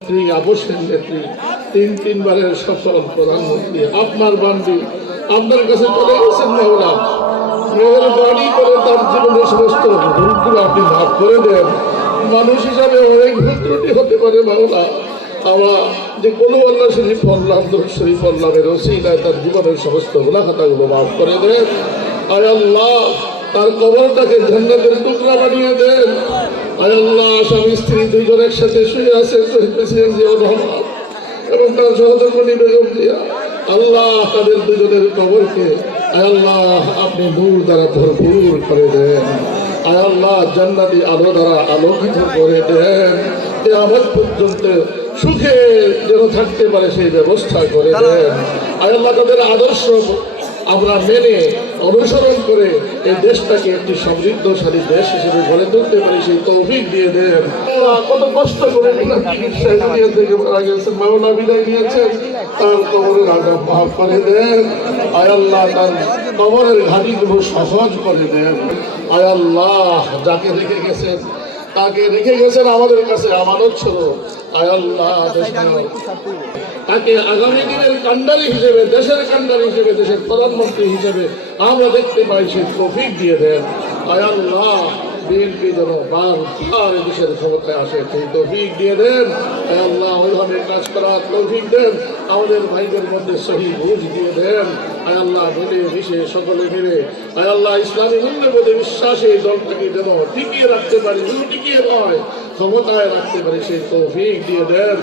আবশ্যক নেত্রী তিনবারের সফল প্রধানমন্ত্রী আপনার বান্দি আপনার কাছে চলে গেছেন মাওলা, মেহেরবানি করে তার জীবনের সমস্ত ভুলগুলো আপনি মাফ করে দেন। মানুষ হিসাবে অনেক ভুল ত্রুটি হতে পারে মাওলা, আমরা যে কোনো আল্লাহ শরীফ পড়লাম, দরুদ শরীফ পড়লামের ওসিলায় তার জীবনের সমস্ত গুনাহ খাতাগুলো মাফ করে দেন। আয় আল্লাহ, তার কবরটাকে জান্নাতের টুকরা বানিয়ে দেন। আয় আল্লাহ, স্বামী স্ত্রী দুইজন একসাথে শুয়ে আছে প্রেসিডেন্ট জিয়াউর রহমান এবং তার সহধর্মণী বেগম জিয়া, আল্লাহ তাদের দুজনের কবরকে আয় আল্লাহ আপনি নূর দ্বারা ভরপুর করে দেন। আয় আল্লাহ, জান্নাতি আলো দ্বারা আলোকিত করে দেন। কিয়ামত পর্যন্ত সুখে যেন থাকতে পারে সেই ব্যবস্থা করে দেন। আয় আল্লাহ, তাদের আদর্শ আমরা মেনে অনুসরণ করে এই দেশটাকে একটি সমৃদ্ধশালী দেশ হিসেবে গড়ে তুলতে পারি সেই তৌফিক দিয়ে দেন। কত কষ্ট করে চিকিৎসায় দুনিয়া থেকে মারা গেছেন, মাওলা বিদায় নিয়েছেন, তার কবরের আযাব মাফ করে দেন। আয় আল্লাহ, তার কবরের ঘাটিগুলো সহজ করে দেন। আয় আল্লাহ, যাকে রেখে গেছেন তাকে রেখে গেছেন আমাদের কাছে আমানত স্বরূপ। আয় আল্লাহ, তাকে আগামী দিনের কান্ডারি হিসেবে, দেশের কান্ডারি হিসেবে, দেশের প্রধানমন্ত্রী হিসেবে আমরা দেখতে পাই সেই তৌফিক দিয়ে দেন। আয় আল্লাহ, বিএনপি যেন বারবার দেশের ক্ষমতায় আসে সেই তৌফিক দিয়ে দেন। আয় আল্লাহ, ওইভাবে কাজ করার তৌফিক দেন। আমাদের ভাইদের মধ্যে সহি বুঝ দিয়ে দেন। আয় আল্লাহ, মিলে মিশে সকলে মিলে আয় আল্লাহ ইসলামী মূল্যবোধে বিশ্বাসে এই দলটাকে যেন টিকিয়ে রাখতে পারি, টিকিয়ে নয় ক্ষমতায় রাখতে পারি সেই তৌফিক দিয়ে দেন।